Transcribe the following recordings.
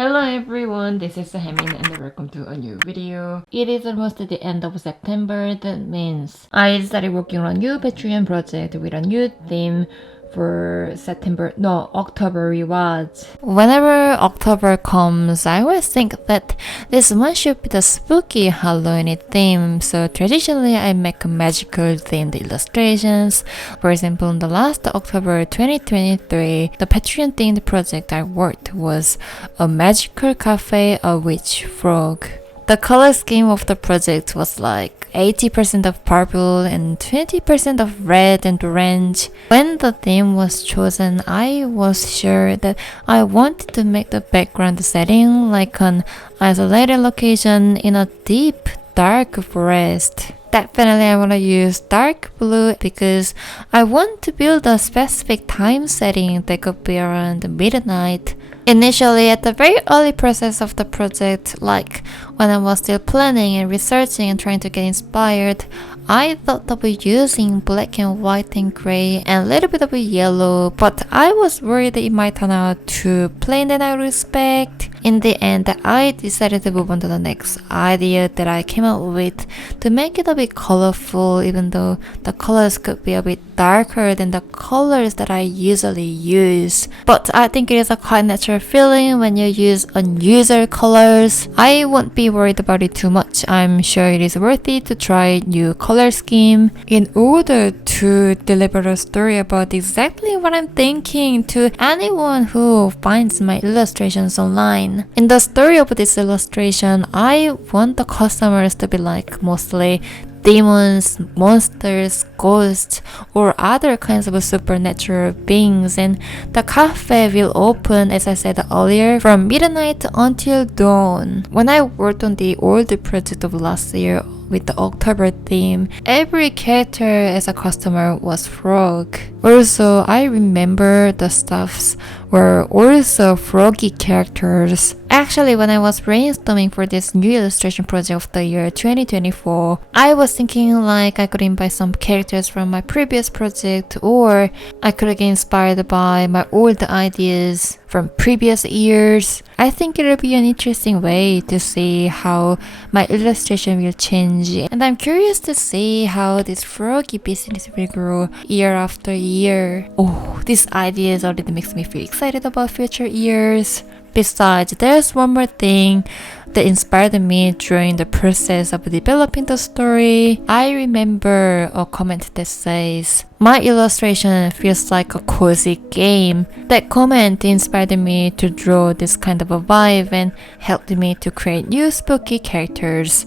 Hello everyone, this is Hamin and welcome to a new video. It is almost the end of September. That means I started working on a new Patreon project with a new theme for October rewards. Whenever October comes, I always think that this one should be the spooky Halloween theme, so traditionally I make magical themed illustrations. For example, in the last October 2023, the Patreon themed project I worked was a magical cafe, a witch frog. The color scheme of the project was like 80% of purple and 20% of red and orange. When the theme was chosen, I was sure that I wanted to make the background setting like an isolated location in a deep, dark forest. Definitely I want to use dark blue because I want to build a specific time setting that could be around midnight. Initially, at the very early process of the project, like when I was still planning and researching and trying to get inspired, I thought of using black and white and gray and a little bit of yellow, but I was worried that it might turn out too plain than I would expect. In the end, I decided to move on to the next idea that I came up with to make it a bit colorful, even though the colors could be a bit darker than the colors that I usually use. But I think it is a quite natural feeling when you use unusual colors. I won't be worried about it too much. I'm sure it is worth it to try new color scheme in order to deliver a story about exactly what I'm thinking to anyone who finds my illustrations online. In the story of this illustration, I want the customers to be like mostly demons, monsters, ghosts, or other kinds of supernatural beings, and the cafe will open, as I said earlier, from midnight until dawn. When I worked on the old project of last year with the October theme, every character as a customer was frog. Also, I remember the stuffs were also froggy characters. Actually, when I was brainstorming for this new illustration project of the year 2024, I was thinking like I could invite some characters from my previous project, or I could get inspired by my old ideas from previous years. I think it'll be an interesting way to see how my illustration will change, and I'm curious to see how this froggy business will grow year after year. Oh, this idea already makes me feel excited about future years. Besides, there's one more thing that inspired me during the process of developing the story. I remember a comment that says, "My illustration feels like a cozy game." That comment inspired me to draw this kind of a vibe and helped me to create new spooky characters.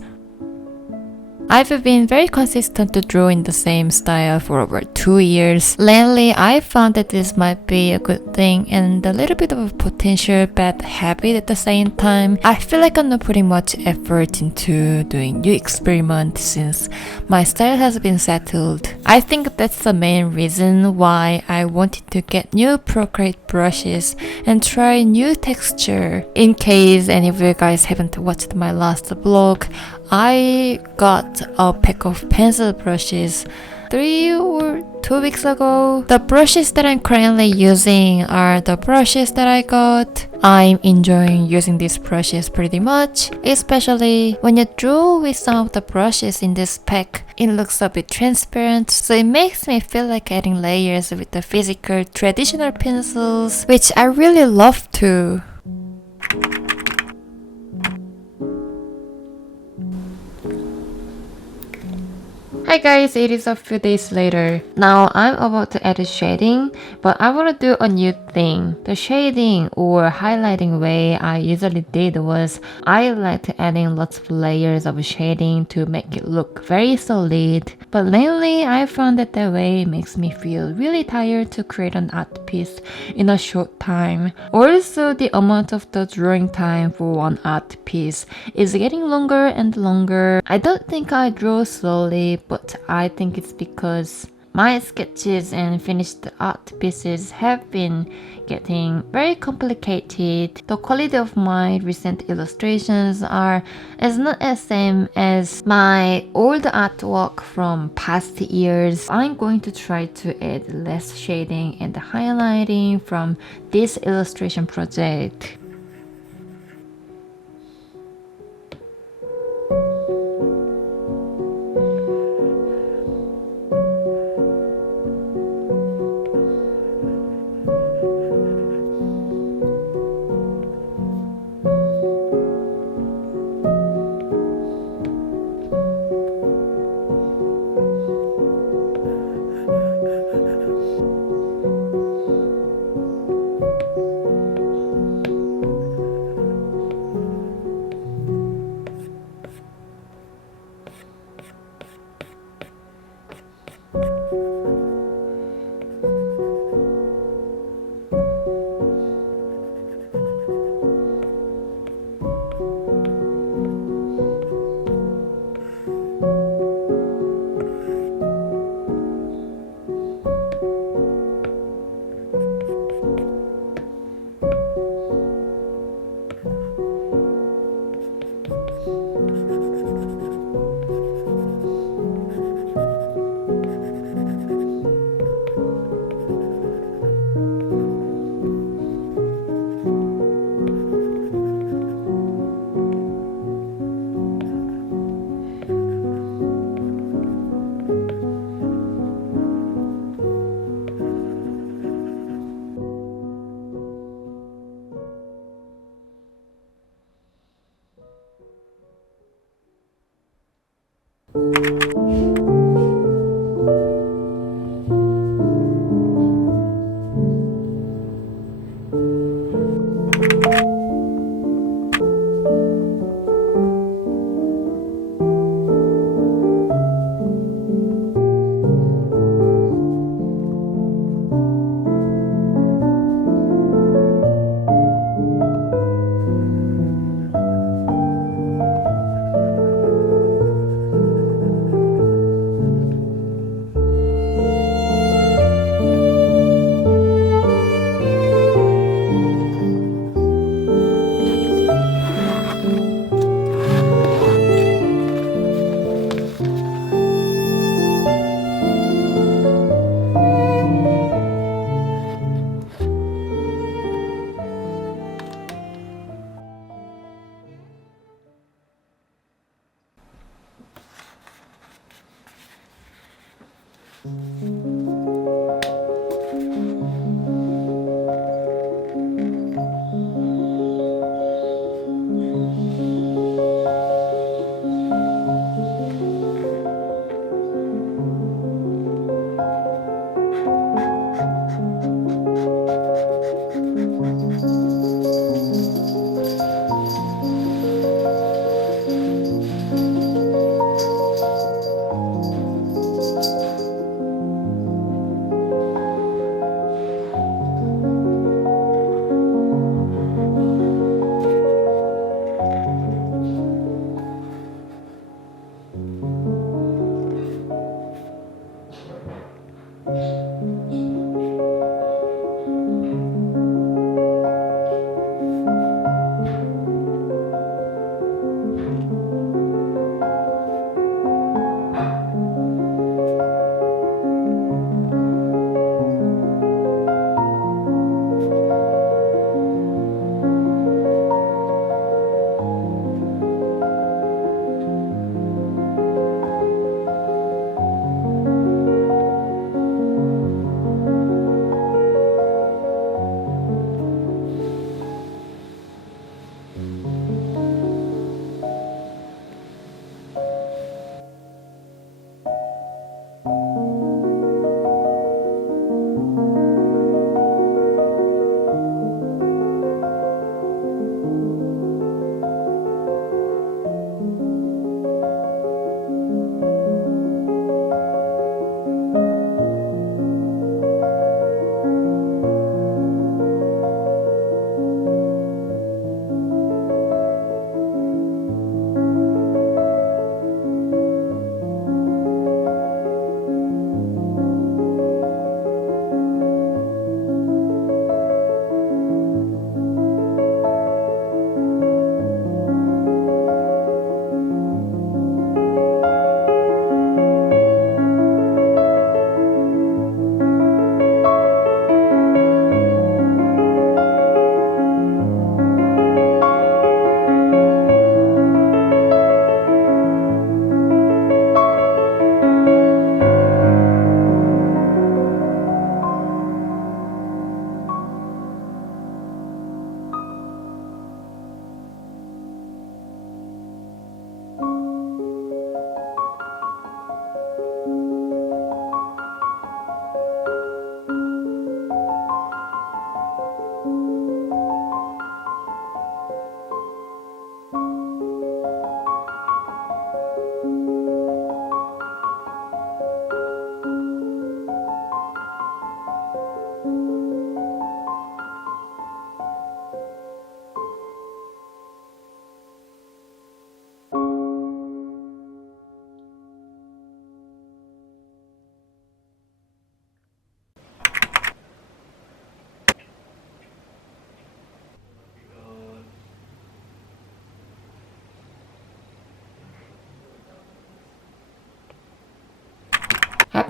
I've been very consistent to draw in the same style for over 2 years. Lately, I found that this might be a good thing and a little bit of a potential bad habit at the same time. I feel like I'm not putting much effort into doing new experiments since my style has been settled. I think that's the main reason why I wanted to get new Procreate brushes and try new texture. In case any of you guys haven't watched my last vlog, I got a pack of pencil brushes 3 or 2 weeks ago. The brushes that I'm currently using are the brushes that I got. I'm enjoying using these brushes pretty much, especially when you draw with some of the brushes in this pack. It looks a bit transparent, so it makes me feel like adding layers with the physical traditional pencils, which I really love too. Hi guys, it is a few days later. Now I'm about to add a shading, but I want to do a new thing. The shading or highlighting way I usually did was I liked adding lots of layers of shading to make it look very solid. But lately I found that way makes me feel really tired to create an art piece in a short time. Also, the amount of the drawing time for one art piece is getting longer and longer. I don't think I draw slowly, but I think it's because my sketches and finished art pieces have been getting very complicated. The quality of my recent illustrations is not as same as my old artwork from past years. I'm going to try to add less shading and highlighting from this illustration project.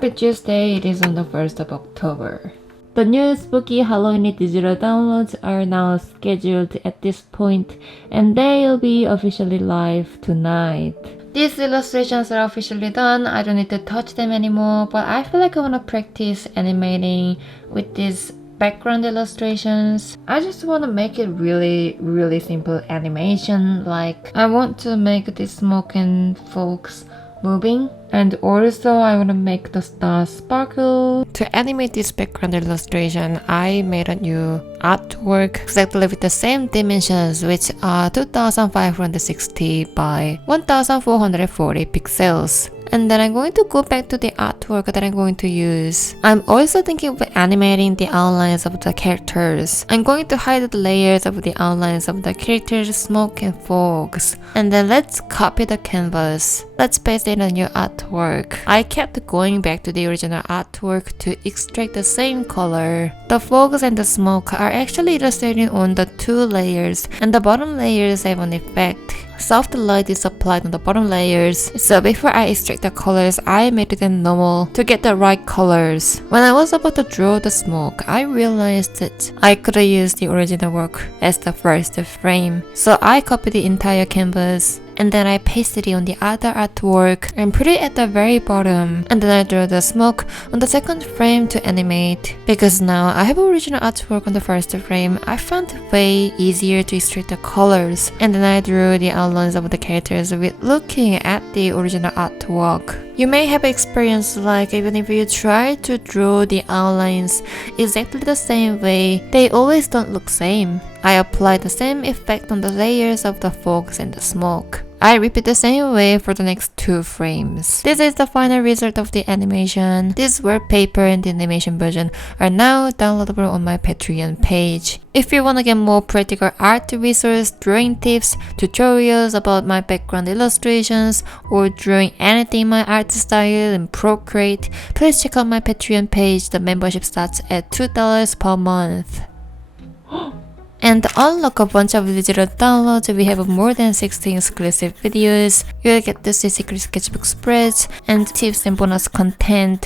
Happy Tuesday, it is on the 1st of October. The new spooky Halloween digital downloads are now scheduled at this point, and they'll be officially live tonight. These illustrations are officially done, I don't need to touch them anymore, but I feel like I want to practice animating with these background illustrations. I just want to make it really simple animation, like I want to make the smoke and folks moving, and also I want to make the stars sparkle. To animate this background illustration, I made a new artwork exactly with the same dimensions, which are 2560 by 1440 pixels. And then I'm going to go back to the artwork that I'm going to use. I'm also thinking of animating the outlines of the characters. I'm going to hide the layers of the outlines of the characters, smoke and fogs. And then let's copy the canvas. Let's paste in a new artwork. I kept going back to the original artwork to extract the same color. The fogs and the smoke are actually illustrated on the two layers, and the bottom layers have an effect. Soft light is applied on the bottom layers, so before I extract the colors, I made it in normal to get the right colors. When I was about to draw the smoke, I realized that I could have used the original work as the first frame. So I copied the entire canvas, and then I pasted it on the other artwork and put it at the very bottom. And then I drew the smoke on the second frame to animate. Because now I have original artwork on the first frame, I found it way easier to extract the colors. And then I drew the outlines of the characters with looking at the original artwork. You may have experience like even if you try to draw the outlines exactly the same way, they always don't look same. I applied the same effect on the layers of the fogs and the smoke. I repeat the same way for the next two frames. This is the final result of the animation. This wallpaper and the animation version are now downloadable on my Patreon page. If you want to get more practical art resource, drawing tips, tutorials about my background illustrations, or drawing anything in my art style in Procreate, please check out my Patreon page. The membership starts at $2 per month. And to unlock a bunch of digital downloads, we have more than 16 exclusive videos. You'll get to see secret sketchbook spreads and tips and bonus content.